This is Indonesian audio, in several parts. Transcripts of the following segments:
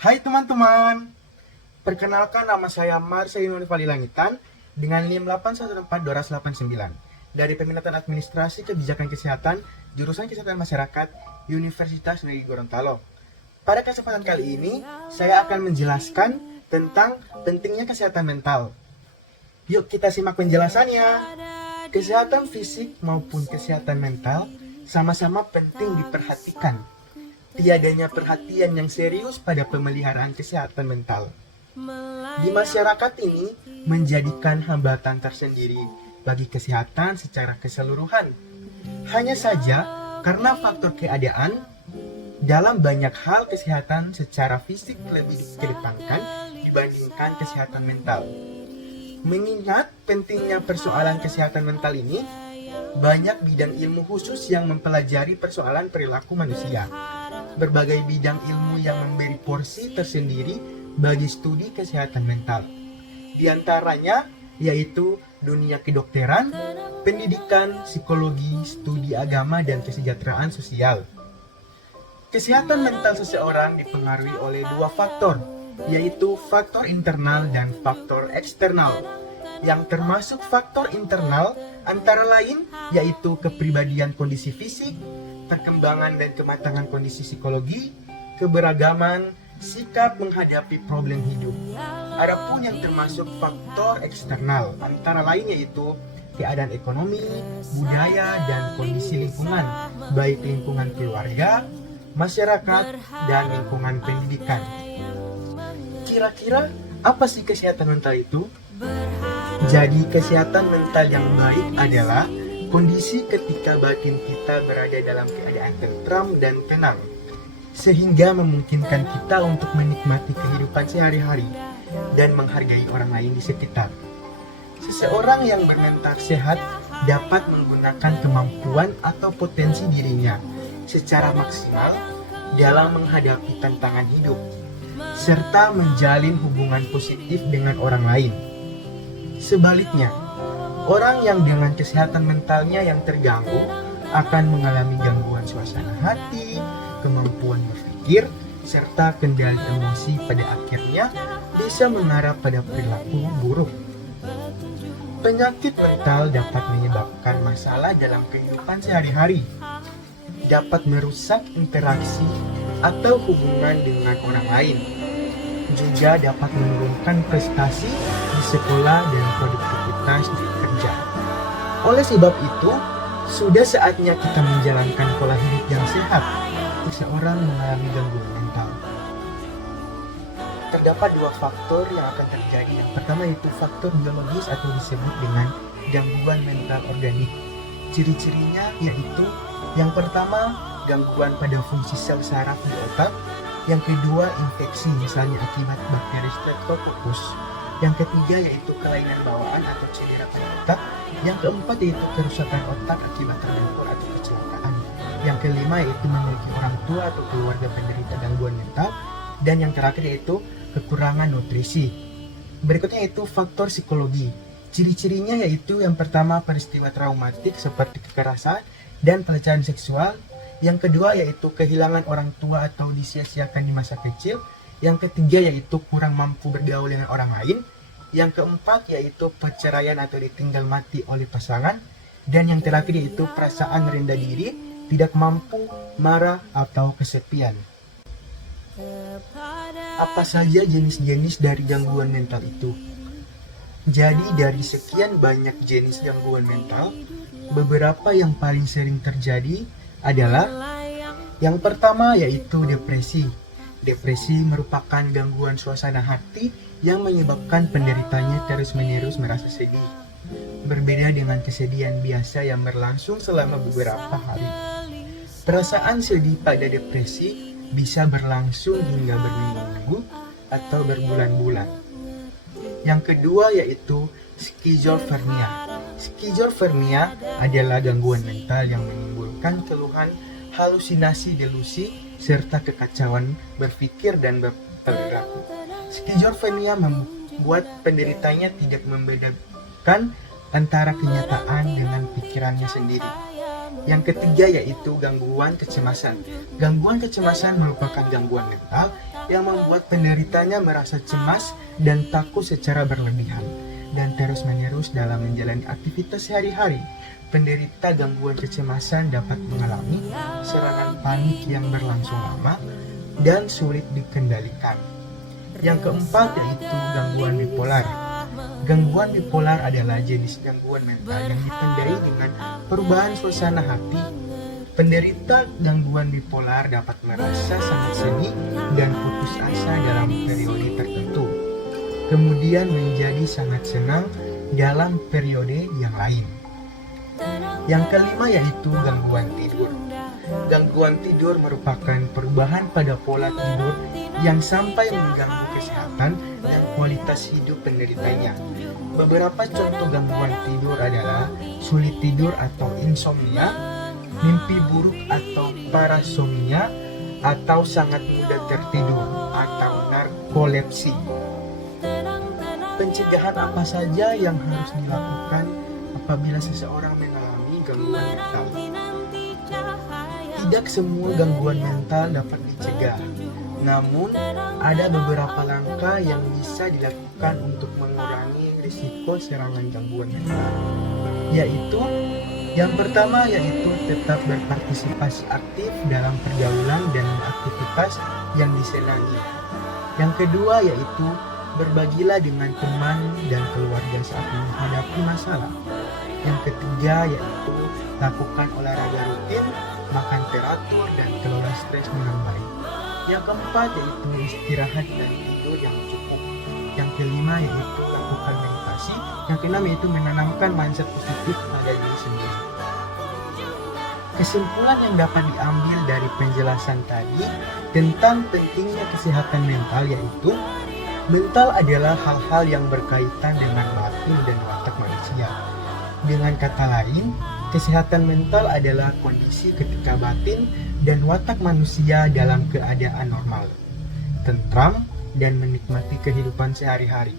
Hai teman-teman, perkenalkan nama saya Marcelino Rivali Langitan dengan NIM 814-289 dari Peminatan Administrasi Kebijakan Kesehatan, Jurusan Kesehatan Masyarakat, Universitas Negeri Gorontalo. Pada kesempatan kali ini, saya akan menjelaskan tentang pentingnya kesehatan mental. Yuk kita simak penjelasannya. Kesehatan fisik maupun kesehatan mental sama-sama penting diperhatikan. Tiadanya perhatian yang serius pada pemeliharaan kesehatan mental di masyarakat ini menjadikan hambatan tersendiri bagi kesehatan secara keseluruhan. Hanya saja karena faktor keadaan, dalam banyak hal kesehatan secara fisik lebih dikedepankan dibandingkan kesehatan mental. Mengingat pentingnya persoalan kesehatan mental ini, banyak bidang ilmu khusus yang mempelajari persoalan perilaku manusia. Berbagai bidang ilmu yang memberi porsi tersendiri bagi studi kesehatan mental. Di antaranya yaitu dunia kedokteran, pendidikan, psikologi, studi agama, dan kesejahteraan sosial. Kesehatan mental seseorang dipengaruhi oleh dua faktor, yaitu faktor internal dan faktor eksternal. Yang termasuk faktor internal antara lain yaitu kepribadian kondisi fisik, perkembangan dan kematangan kondisi psikologi, keberagaman, sikap menghadapi problem hidup. Adapun yang termasuk faktor eksternal antara lain yaitu keadaan ekonomi, budaya, dan kondisi lingkungan, baik lingkungan keluarga, masyarakat, dan lingkungan pendidikan. Kira-kira apa sih kesehatan mental itu? Jadi kesehatan mental yang baik adalah kondisi ketika batin kita berada dalam keadaan tentram dan tenang, sehingga memungkinkan kita untuk menikmati kehidupan sehari-hari dan menghargai orang lain di sekitar. Seseorang yang bermental sehat dapat menggunakan kemampuan atau potensi dirinya secara maksimal dalam menghadapi tantangan hidup, serta menjalin hubungan positif dengan orang lain. Sebaliknya, orang yang dengan kesehatan mentalnya yang terganggu akan mengalami gangguan suasana hati, kemampuan berpikir, serta kendali emosi pada akhirnya bisa mengarah pada perilaku buruk. Penyakit mental dapat menyebabkan masalah dalam kehidupan sehari-hari, dapat merusak interaksi atau hubungan dengan orang lain, juga dapat menurunkan prestasi di sekolah dan produktivitas di kerja. Oleh sebab itu, sudah saatnya kita menjalankan pola hidup yang sehat. Seseorang mengalami gangguan mental. Terdapat dua faktor yang akan terjadi. Yang pertama yaitu faktor biologis atau disebut dengan gangguan mental organik. Ciri-cirinya yaitu yang pertama gangguan pada fungsi sel saraf di otak, yang kedua infeksi misalnya akibat bakteri Streptococcus, yang ketiga yaitu kelainan bawaan atau cedera pada otak, yang keempat yaitu kerusakan otak akibat terbentur atau kecelakaan, yang kelima yaitu memiliki orang tua atau keluarga penderita gangguan mental, dan yang terakhir yaitu kekurangan nutrisi. Berikutnya yaitu faktor psikologi. Ciri-cirinya yaitu yang pertama peristiwa traumatik seperti kekerasan dan pelecehan seksual, yang kedua yaitu kehilangan orang tua atau disia-siakan di masa kecil, yang ketiga yaitu kurang mampu bergaul dengan orang lain, yang keempat yaitu perceraian atau ditinggal mati oleh pasangan, dan yang terakhir yaitu perasaan rendah diri, tidak mampu, marah, atau kesepian. Apa saja jenis-jenis dari gangguan mental itu? Jadi dari sekian banyak jenis gangguan mental, beberapa yang paling sering terjadi adalah yang pertama yaitu depresi. Depresi merupakan gangguan suasana hati yang menyebabkan penderitanya terus-menerus merasa sedih. Berbeda dengan kesedihan biasa yang berlangsung selama beberapa hari. Perasaan sedih pada depresi bisa berlangsung hingga berminggu-minggu atau berbulan-bulan. Yang kedua yaitu skizofrenia. Skizofrenia adalah gangguan mental yang menimbulkan keluhan, halusinasi, delusi, serta kekacauan berpikir dan berperilaku. Skizofrenia membuat penderitanya tidak membedakan antara kenyataan dengan pikirannya sendiri. Yang ketiga yaitu gangguan kecemasan. Gangguan kecemasan merupakan gangguan mental yang membuat penderitanya merasa cemas dan takut secara berlebihan dan terus-menerus dalam menjalani aktivitas sehari-hari. Penderita gangguan kecemasan dapat mengalami serangan panik yang berlangsung lama dan sulit dikendalikan. Yang keempat yaitu gangguan bipolar. Gangguan bipolar adalah jenis gangguan mental yang ditandai dengan perubahan suasana hati. Penderita gangguan bipolar dapat merasa sangat sedih dan putus asa dalam periode tertentu, kemudian menjadi sangat senang dalam periode yang lain. Yang kelima yaitu gangguan tidur. Gangguan tidur merupakan perubahan pada pola tidur yang sampai mengganggu kesehatan dan kualitas hidup penderitanya. Beberapa contoh gangguan tidur adalah sulit tidur atau insomnia, mimpi buruk atau parasomnia, atau sangat mudah tertidur atau narkolepsi. Pencegahan apa saja yang harus dilakukan apabila seseorang mengalami gangguan mental? Tidak semua gangguan mental dapat dicegah, namun ada beberapa langkah yang bisa dilakukan untuk mengurangi risiko serangan gangguan mental, yaitu yang pertama yaitu tetap berpartisipasi aktif dalam pergaulan dan aktivitas yang disenangi. Yang kedua yaitu berbagilah dengan teman dan keluarga saat menghadapi masalah. Yang ketiga yaitu lakukan olahraga rutin, makan teratur, dan kelola stres dengan baik. Yang keempat yaitu istirahat dan tidur yang cukup. Yang kelima yaitu lakukan meditasi. Yang keenam yaitu menanamkan mindset positif pada diri sendiri. Kesimpulan yang dapat diambil dari penjelasan tadi tentang pentingnya kesehatan mental yaitu mental adalah hal-hal yang berkaitan dengan batin dan watak manusia. Dengan kata lain, kesehatan mental adalah kondisi ketika batin dan watak manusia dalam keadaan normal, tentram, dan menikmati kehidupan sehari-hari.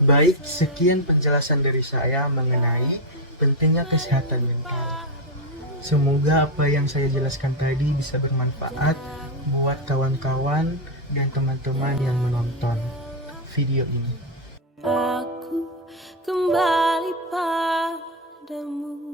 Baik, sekian penjelasan dari saya mengenai pentingnya kesehatan mental. Semoga apa yang saya jelaskan tadi bisa bermanfaat buat kawan-kawan dan teman-teman yang menonton video ini. Aku kembali padamu.